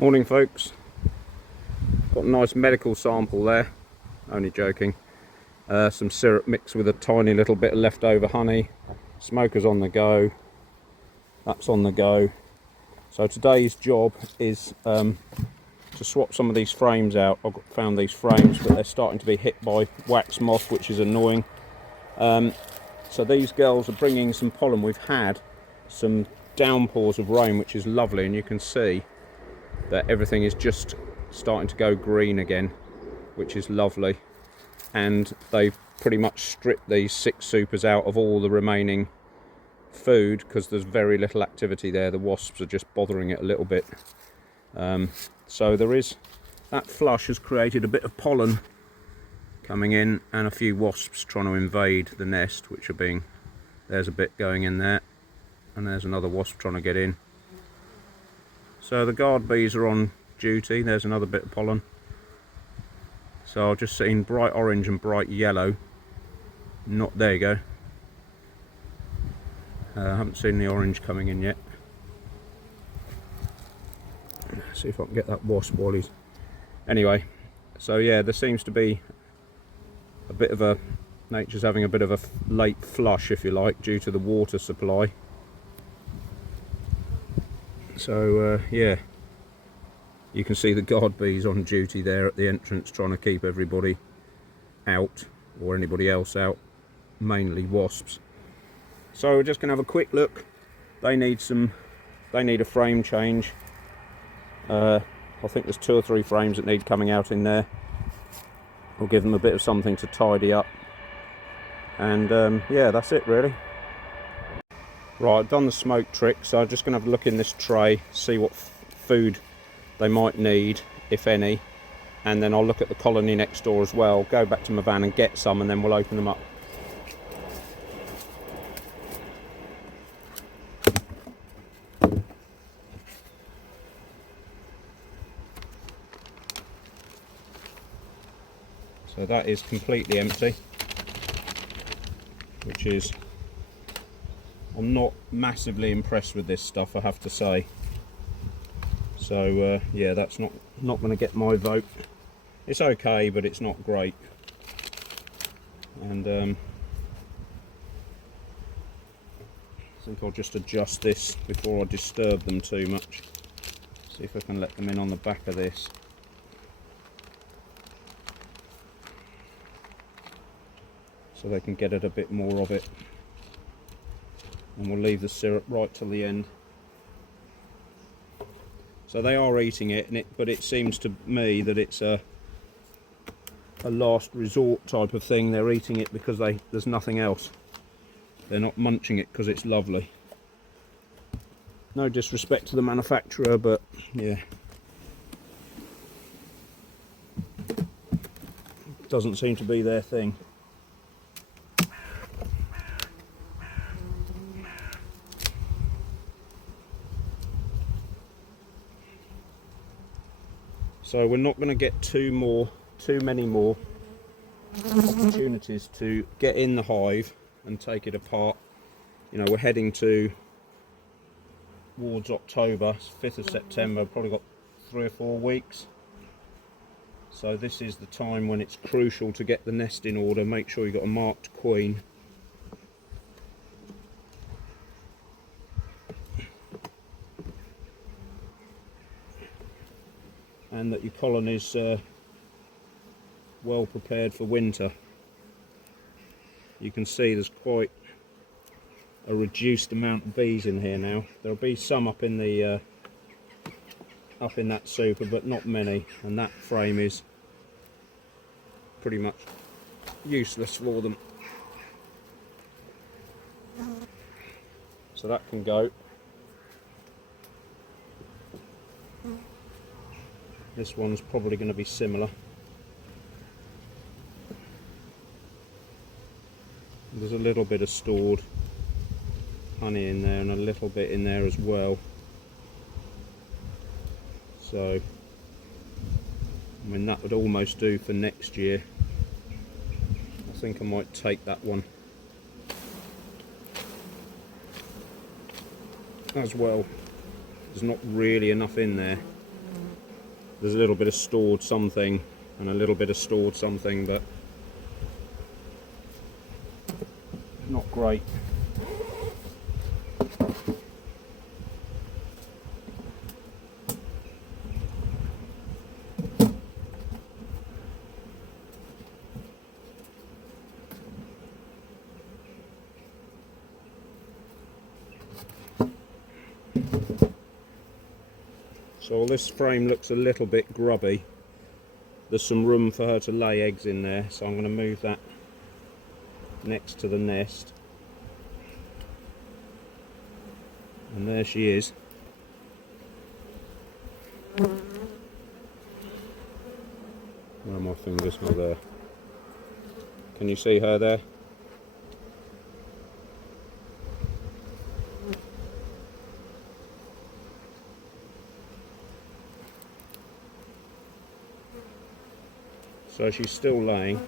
Morning folks, got a nice medical sample there, only joking. Some syrup mixed with a tiny little bit of leftover honey. Smoker's on the go, that's on the go. So today's job is to swap some of these frames out. I've found these frames but they're starting to be hit by wax moth, which is annoying. So these girls are bringing some pollen. We've had some downpours of rain, which is lovely, and you can see that everything is just starting to go green again, which is lovely. And they've pretty much stripped these 6 supers out of all the remaining food because there's very little activity there. The wasps are just bothering it a little bit. So there is, that flush has created a bit of pollen coming in and a few wasps trying to invade the nest, which are being, there's a bit going in there and there's another wasp trying to get in. So the guard bees are on duty. There's another bit of pollen. So I've just seen bright orange and bright yellow. There you go. I haven't seen the orange coming in yet. Let's see if I can get that wasp while he's... Anyway, so yeah, there seems to be a bit of a... Nature's having a bit of a late flush, if you like, due to the water supply. So yeah, you can see the guard bees on duty there at the entrance, trying to keep everybody out, or anybody else out, mainly wasps. So we're just going to have a quick look. They need a frame change. I think there's 2 or 3 frames that need coming out in there. We'll give them a bit of something to tidy up, and yeah, that's it really. Right, I've done the smoke trick, so I'm just going to have a look in this tray, see what food they might need, if any, and then I'll look at the colony next door as well, go back to my van and get some, and then we'll open them up. So that is completely empty, which is... I'm not massively impressed with this stuff, I have to say. So yeah, that's not going to get my vote. It's okay, but it's not great. And I think I'll just adjust this before I disturb them too much. See if I can let them in on the back of this. So they can get at a bit more of it. And we'll leave the syrup right till the end. So they are eating it, but it seems to me that it's a last resort type of thing. They're eating it because there's nothing else. They're not munching it because it's lovely. No disrespect to the manufacturer, but yeah, doesn't seem to be their thing. So we're not going to get too many more opportunities to get in the hive and take it apart. You know, we're heading towards October, 5th of September, probably got 3 or 4 weeks. So this is the time when it's crucial to get the nest in order. Make sure you've got a marked queen. And that your colony's well prepared for winter. You can see there's quite a reduced amount of bees in here now. There'll be some up in the up in that super, but not many, and that frame is pretty much useless for them. So that can go. This one's probably going to be similar. There's a little bit of stored honey in there and a little bit in there as well. So, I mean, that would almost do for next year. I think I might take that one as well. There's not really enough in there There's a little bit of stored something and a little bit of stored something, but not great. So this frame looks a little bit grubby. There's some room for her to lay eggs in there, so I'm going to move that next to the nest. And there she is. Where are my fingers? Oh, there. Can you see her there? So she's still laying.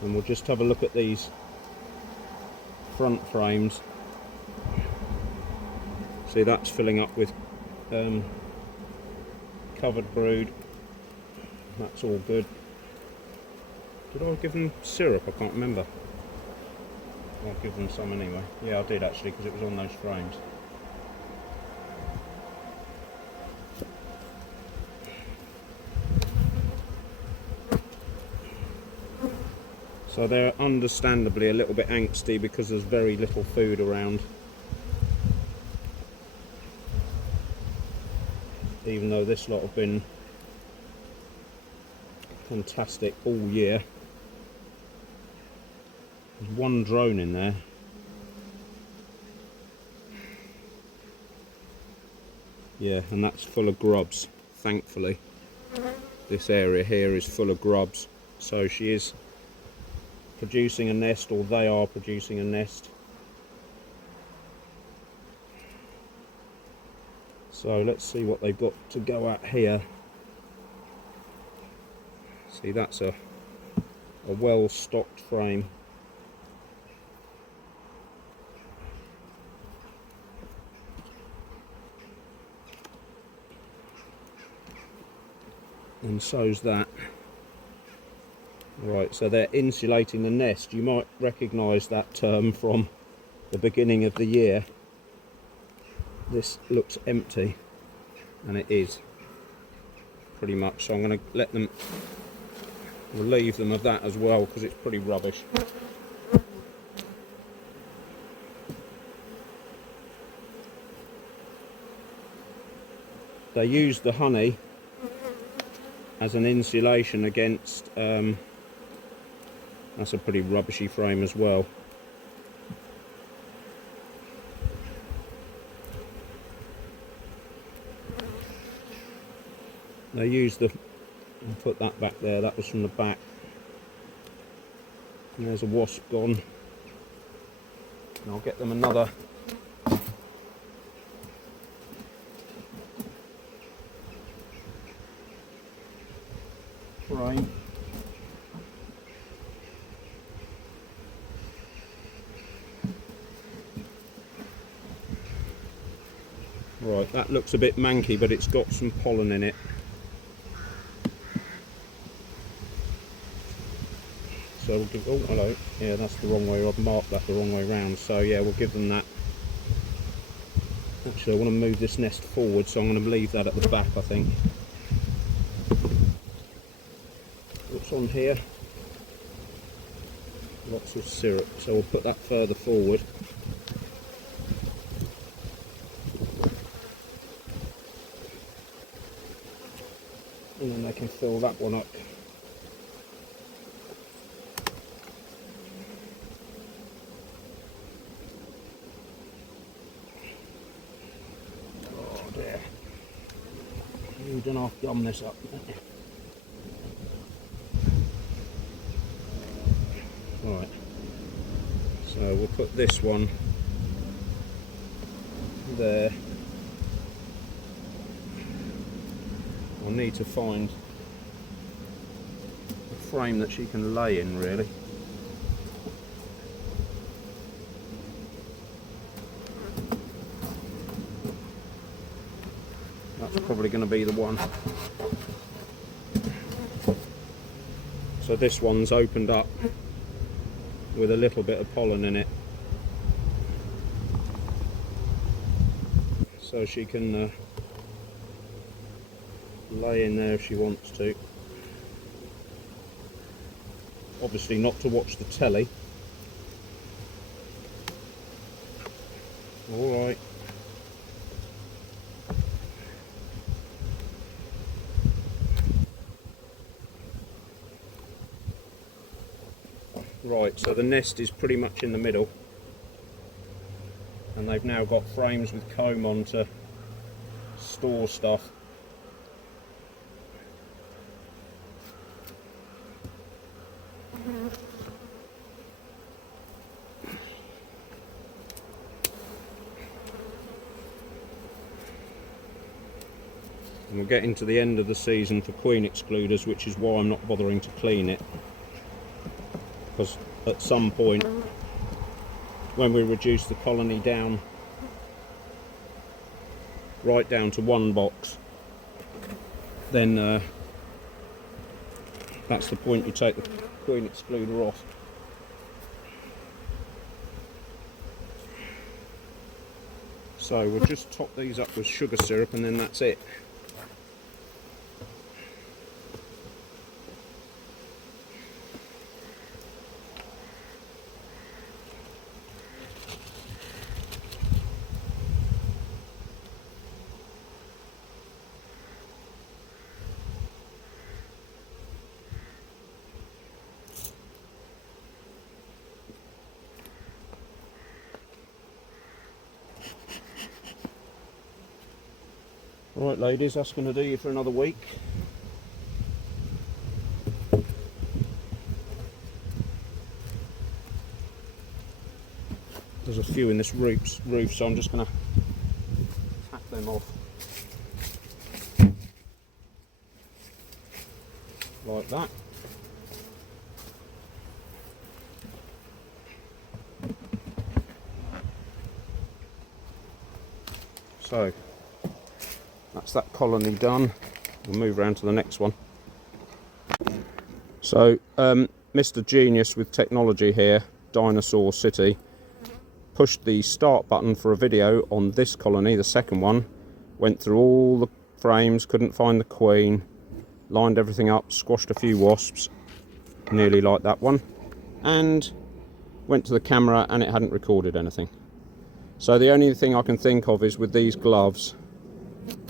And we'll just have a look at these front frames. See, that's filling up with covered brood. That's all good. Did I give them syrup? I can't remember. I'll give them some anyway. Yeah, I did actually, because it was on those frames. So they're understandably a little bit angsty because there's very little food around. Even though this lot have been fantastic all year. There's one drone in there. Yeah, and that's full of grubs, thankfully. This area here is full of grubs. So she is producing a nest, or they are producing a nest. So let's see what they've got to go at here. See, that's a well stocked frame. And so's that. Right, so they're insulating the nest. You might recognise that term from the beginning of the year. This looks empty, and it is pretty much. So I'm going to let them, relieve them of that as well, because it's pretty rubbish. They use the honey as an insulation against that's a pretty rubbishy frame as well. They use the, I'll put that back there, that was from the back. And there's a wasp gone. And I'll get them another frame. Right, that looks a bit manky, but it's got some pollen in it. So we'll give, oh hello, yeah, that's the wrong way, I've marked that the wrong way round, so yeah, we'll give them that. Actually, I want to move this nest forward, so I'm going to leave that at the back, I think. What's on here? Lots of syrup, so we'll put that further forward. And then they can fill that one up. Oh dear. You don't have to gum this up. Right. So we'll put this one there. I'll need to find a frame that she can lay in, really. That's probably going to be the one. So this one's opened up with a little bit of pollen in it, so she can lay in there if she wants to. Obviously not to watch the telly. Alright. Right, so the nest is pretty much in the middle, and they've now got frames with comb on to store stuff. And we're getting to the end of the season for queen excluders, which is why I'm not bothering to clean it, because at some point when we reduce the colony down right down to one box, then that's the point you take the queen excluder off. So we'll just top these up with sugar syrup and then that's it. Right ladies, that's going to do you for another week. There's a few in this roof, so I'm just going to hack them off. Like that. So that's that colony done. We'll move around to the next one. So Mr. Genius with technology here, Dinosaur City, pushed the start button for a video on this colony, the second one, went through all the frames, couldn't find the queen, lined everything up, squashed a few wasps, nearly like that one, and went to the camera and it hadn't recorded anything. So the only thing I can think of is with these gloves,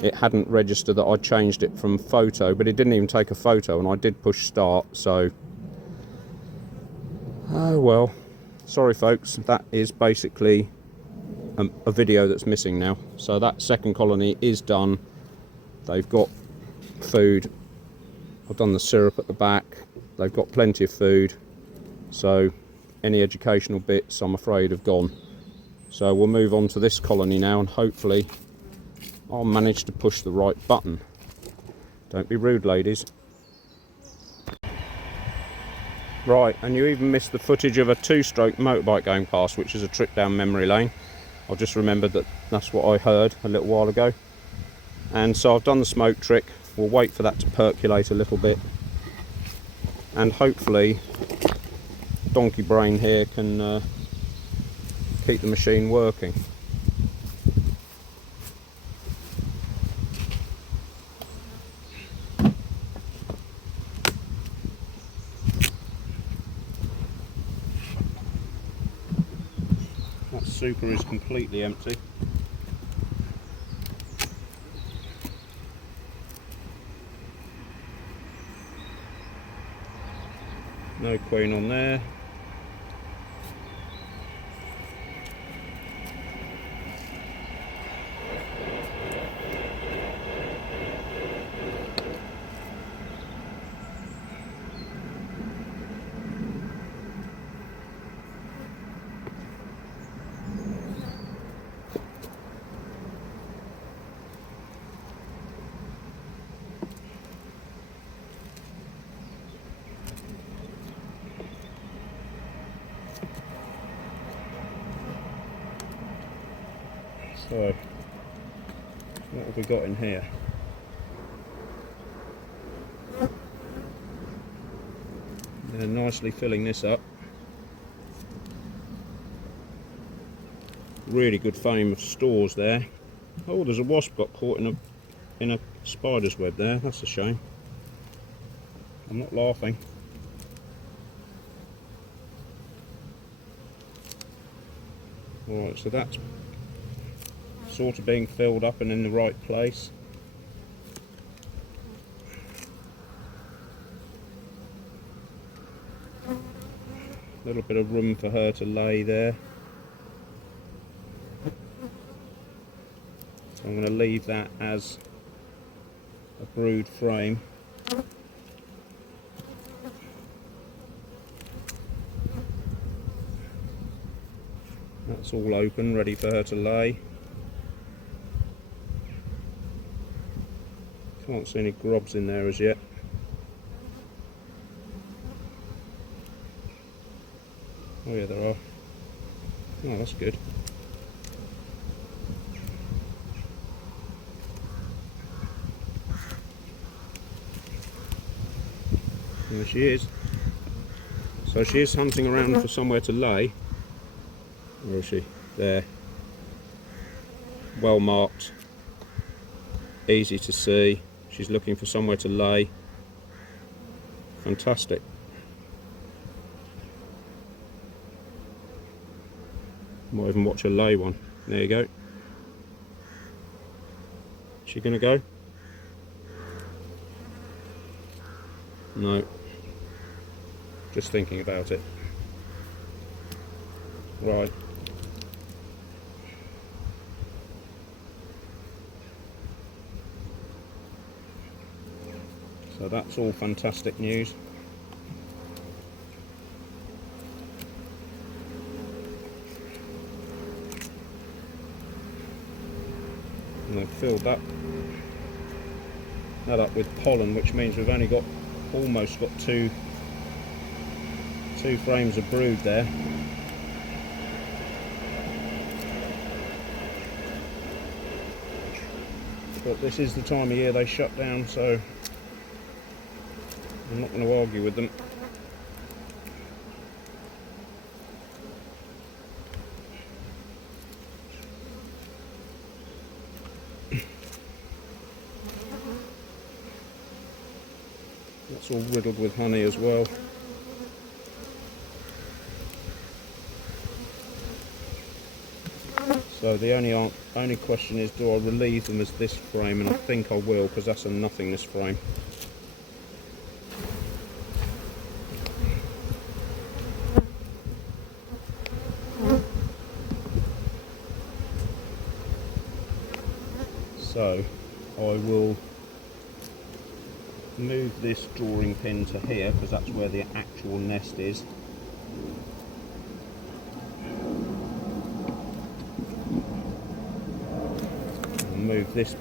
it hadn't registered that I changed it from photo, but it didn't even take a photo, and I did push start, so oh well. Sorry folks, that is basically a video that's missing now. So that second colony is done. They've got food. I've done the syrup at the back. They've got plenty of food. So any educational bits, I'm afraid, have gone. So we'll move on to this colony now, and hopefully I'll manage to push the right button. Don't be rude, ladies. Right, and you even missed the footage of a two-stroke motorbike going past, which is a trip down memory lane. I've just remembered that that's what I heard a little while ago. And so I've done the smoke trick. We'll wait for that to percolate a little bit. And hopefully Donkey Brain here can keep the machine working. That super is completely empty. No queen on there. So What have we got in here? They're nicely filling this up. Really good frame of stores there. Oh, there's a wasp got caught in a spider's web there. That's a shame. I'm not laughing. Alright, so that's sort of being filled up and in the right place. A little bit of room for her to lay there. So I'm going to leave that as a brood frame. That's all open, ready for her to lay. Can't see any grubs in there as yet. Oh yeah, there are. Oh, that's good. There she is. So she is hunting around for somewhere to lay. Where is she? There. Well marked. Easy to see. She's looking for somewhere to lay. Fantastic. Might even watch her lay one. There you go. Is she gonna go? No. Just thinking about it. Right. So that's all fantastic news. And I've filled that up with pollen, which means we've only got almost got two frames of brood there. But this is the time of year they shut down, so I'm not going to argue with them. That's all riddled with honey as well. So the only question is, do I relieve them as this frame? And I think I will, because that's a nothingness frame. So I will move this drawing pin to here, because that's where the actual nest is. And move this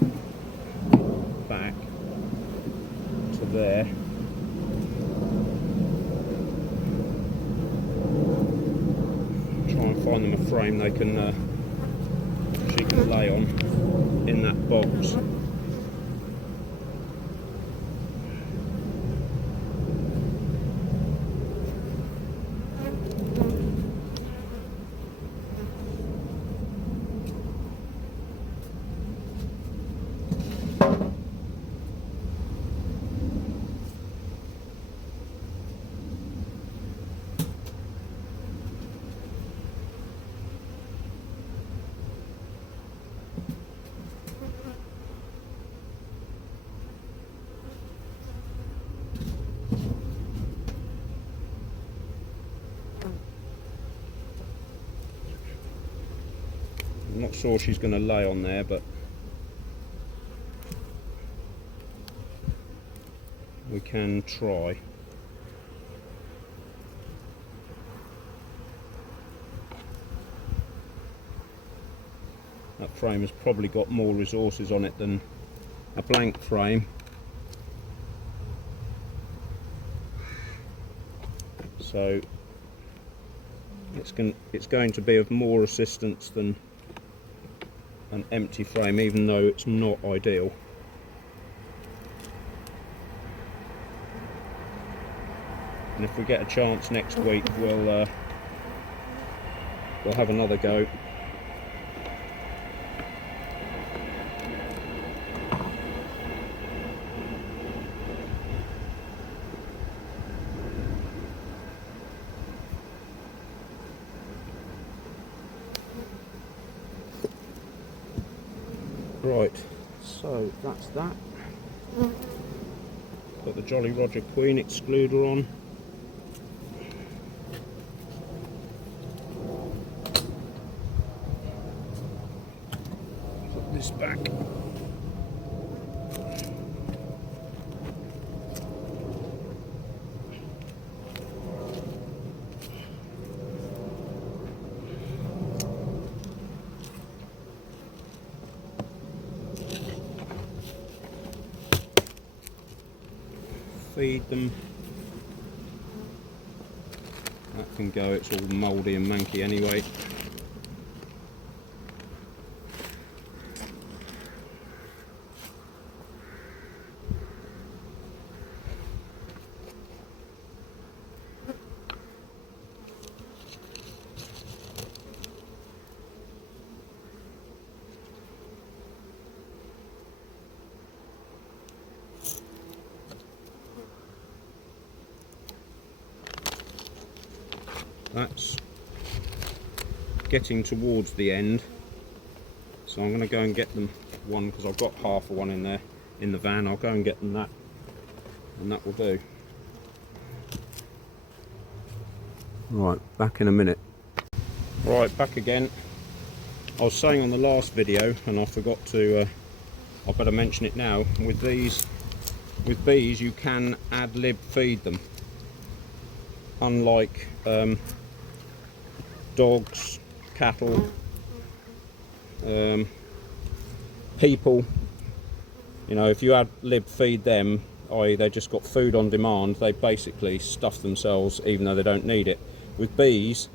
back to there. Try and find them a frame they can she can lay on in that box. I'm not sure she's going to lay on there, but we can try. That frame has probably got more resources on it than a blank frame. So it's going to be of more assistance than an empty frame, even though it's not ideal. And if we get a chance next week, we'll have another go. Right, so that's that. Got the Jolly Roger Queen excluder on. Put this back. Feed them. That can go, it's all mouldy and manky anyway. That's getting towards the end, so I'm going to go and get them one, because I've got half of one in there in the van. I'll go and get them that, and that will do. Right, back in a minute. Right, back again. I was saying on the last video, and I forgot to, I better mention it now, with these, with bees you can ad lib feed them, unlike dogs, cattle, people. You know, if you ad lib feed them, i.e. they just got food on demand, they basically stuff themselves even though they don't need it. With bees,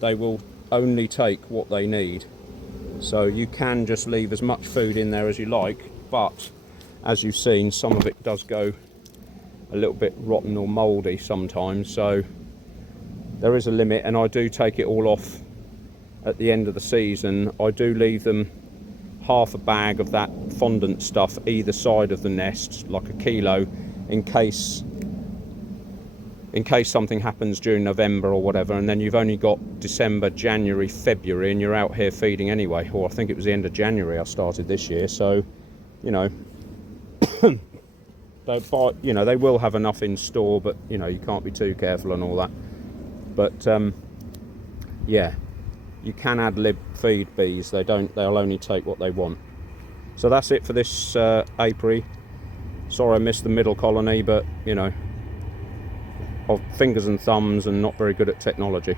they will only take what they need. So you can just leave as much food in there as you like, but as you've seen, some of it does go a little bit rotten or mouldy sometimes, so there is a limit, and I do take it all off at the end of the season. I do leave them half a bag of that fondant stuff either side of the nest, like a kilo, in case something happens during November or whatever, and then you've only got December, January, February, and you're out here feeding anyway. Or I think it was the end of January I started this year, so you know they will have enough in store, but you know, you can't be too careful and all that. But yeah, you can ad lib feed bees. They'll only take what they want. So that's it for this apiary. Sorry I missed the middle colony, but you know, of fingers and thumbs and not very good at technology.